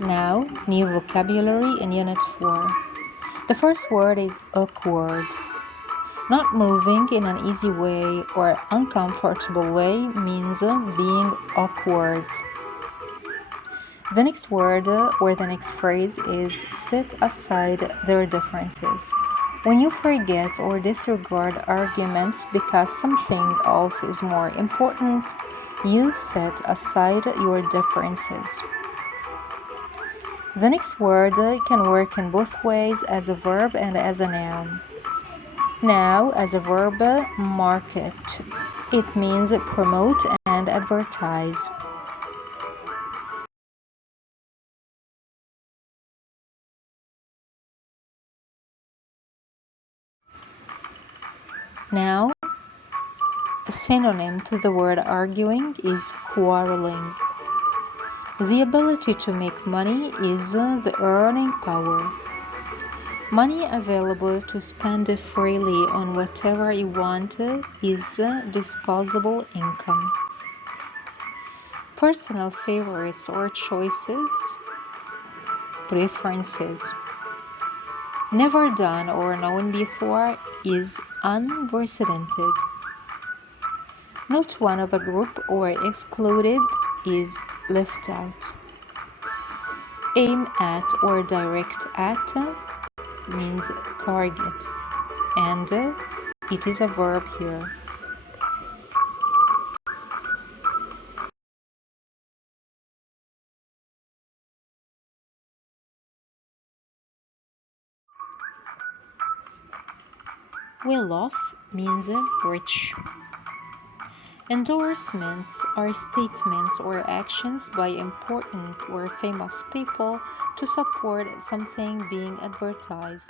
Now, new vocabulary in Unit 4. The first word is awkward. Not moving in an easy way or uncomfortable way means being awkward. The next word or the next phrase is set aside their differences. When you forget or disregard arguments because something else is more important, you set aside your differences. The next word can work in both ways as a verb and as a noun. Now, as a verb, market. It means promote and advertise. Now, a synonym to the word arguing is quarreling. The ability to make money is the earning power. Money available to spend freely on whatever you want is disposable income. Personal favorites or choices, preferences. Never done or known before is unprecedented. Not one of a group or excluded is left out. Aim at or direct at means target, and it is a verb here. Well off means rich. Endorsements are statements or actions by important or famous people to support something being advertised.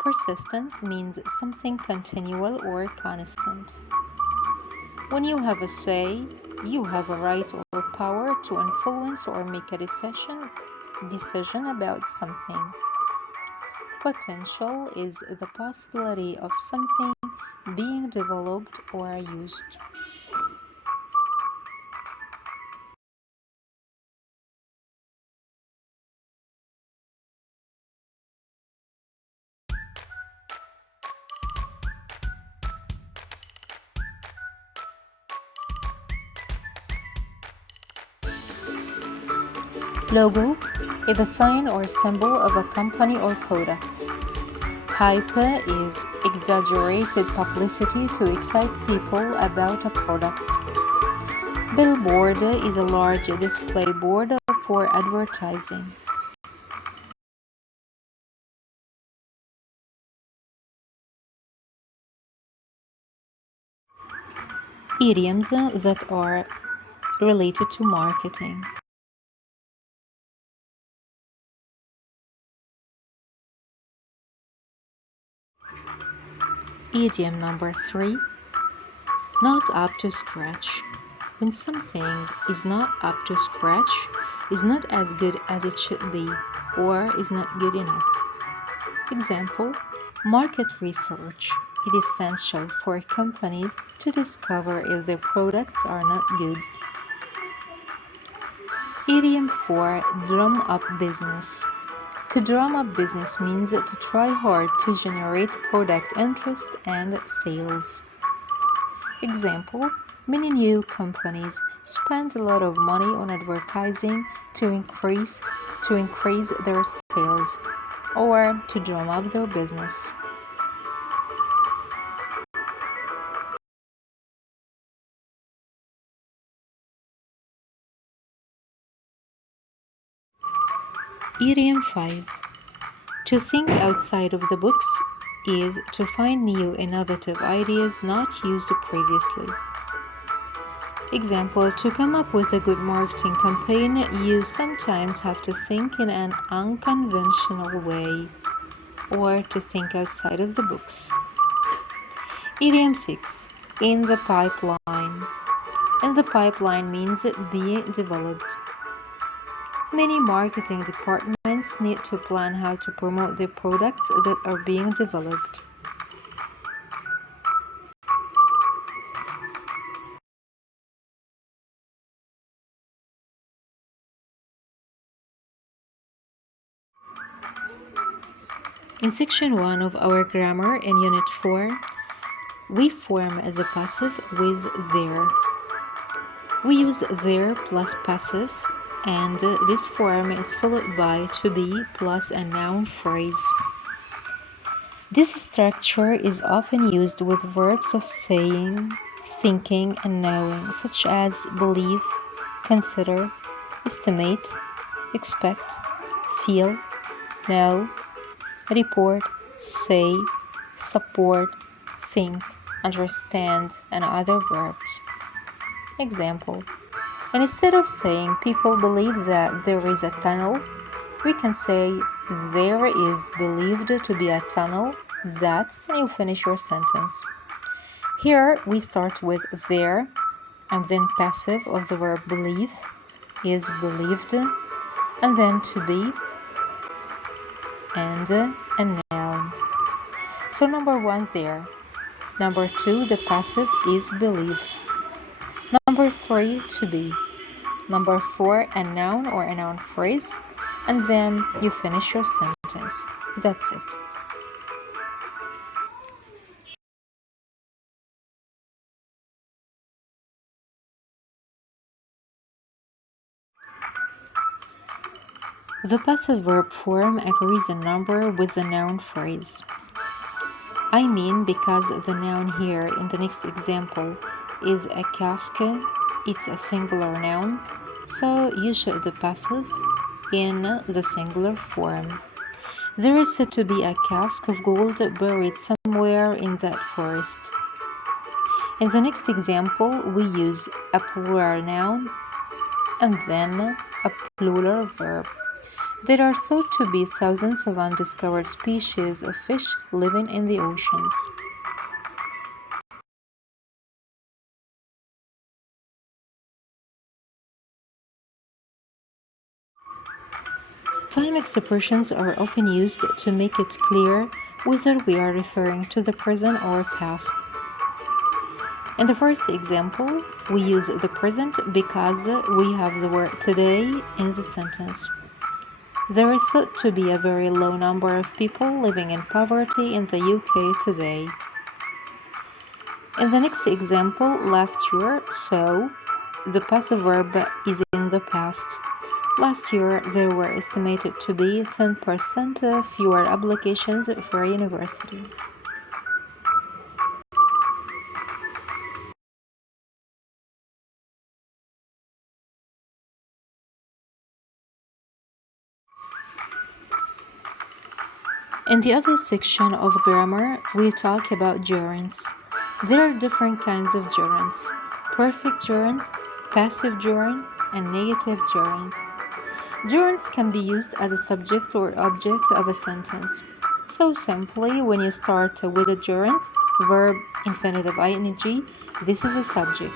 Persistent means something continual or constant. When you have a say, you have a right or power to influence or make a decision about something. Potential is the possibility of something being developed or used. Logo is a sign or symbol of a company or product. Hype is exaggerated publicity to excite people about a product. Billboard is a large display board for advertising. Idioms that are related to marketing. Idiom number 3, not up to scratch. When something is not up to scratch, is not as good as it should be, or is not good enough. Example, market research. It is essential for companies to discover if their products are not good. Idiom 4, drum up business. To drum up business means to try hard to generate product interest and sales. Example, many new companies spend a lot of money on advertising to increase their sales or to drum up their business. Idiom 5. To think outside of the books is to find new innovative ideas not used previously. Example, to come up with a good marketing campaign, you sometimes have to think in an unconventional way or to think outside of the books. Idiom 6. In the pipeline. In the pipeline means being developed. Many marketing departments need to plan how to promote their products that are being developed. In section 1 of our grammar in Unit 4, we form the passive with their. We use their plus passive, and this form is followed by to be plus a noun phrase. This structure is often used with verbs of saying, thinking, and knowing, such as believe, consider, estimate, expect, feel, know, report, say, support, think, understand, and other verbs. Example, instead of saying people believe that there is a tunnel, we can say there is believed to be a tunnel that, and you finish your sentence. Here we start with there, and then passive of the verb believe is believed, and then to be, and a noun. So number 1 there. Number 2, the passive is believed. Number 3, to be. Number 4, a noun or a noun phrase, and then you finish your sentence. That's it. The passive verb form agrees in number with the noun phrase. I mean, because the noun here in the next example is a cask, it's a singular noun, so you show the passive in the singular form. There is said to be a cask of gold buried somewhere in that forest. In the next example, we use a plural noun and then a plural verb. There are thought to be thousands of undiscovered species of fish living in the oceans. Time expressions are often used to make it clear whether we are referring to the present or past. In the first example, we use the present because we have the word today in the sentence. There is thought to be a very low number of people living in poverty in the UK today. In the next example, last year, so the passive verb is in the past. Last year, there were estimated to be 10% fewer applications for a university. In the other section of grammar, we talk about gerunds. There are different kinds of gerunds: perfect gerund, passive gerund, and negative gerund. Gerunds can be used as a subject or object of a sentence. So simply, when you start with a gerund, verb, infinitive ing, this is a subject.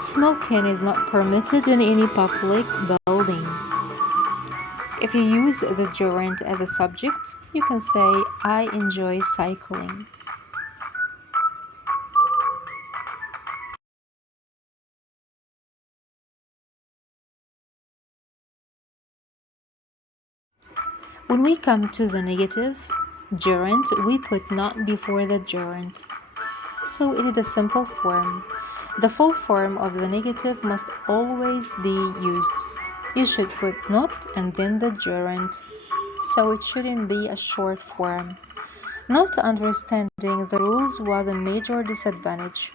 Smoking is not permitted in any public building. If you use the gerund as a subject, you can say, I enjoy cycling. When we come to the negative gerund, we put not before the gerund. So it is a simple form. The full form of the negative must always be used. You should put not and then the gerund. So it shouldn't be a short form. Not understanding the rules was a major disadvantage.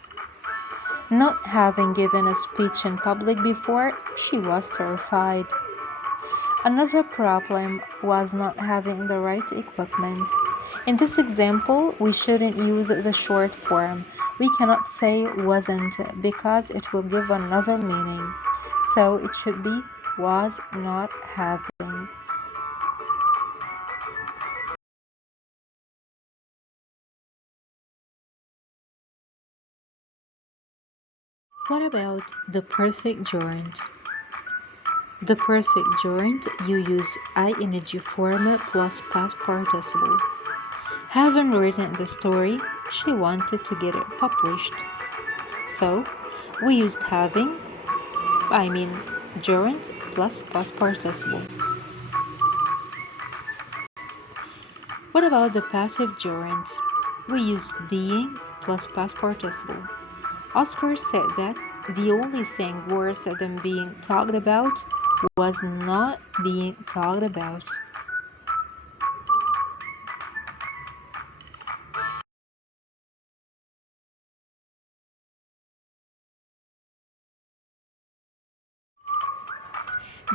Not having given a speech in public before, she was terrified. Another problem was not having the right equipment. In this example, we shouldn't use the short form. We cannot say wasn't because it will give another meaning. So it should be was not having. What about the perfect gerund? The perfect gerund, you use ing form plus past participle. Having written the story, she wanted to get it published. So, we used having, gerund plus past participle. What about the passive gerund? We use being plus past participle. Oscar said that the only thing worse than being talked about was not being talked about.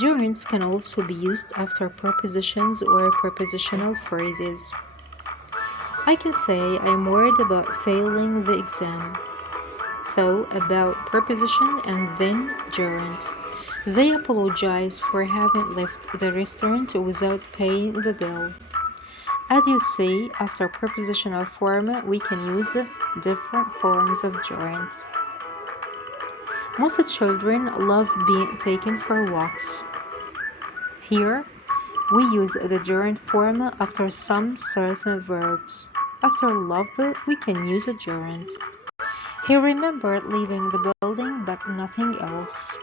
Gerunds can also be used after prepositions or prepositional phrases. I can say I'm worried about failing the exam. So, about preposition and then gerund. They apologize for having left the restaurant without paying the bill. As you see, after prepositional form, we can use different forms of gerunds. Most children love being taken for walks. Here, we use the gerund form after some certain verbs. After love, we can use a gerund. He remembered leaving the building but nothing else.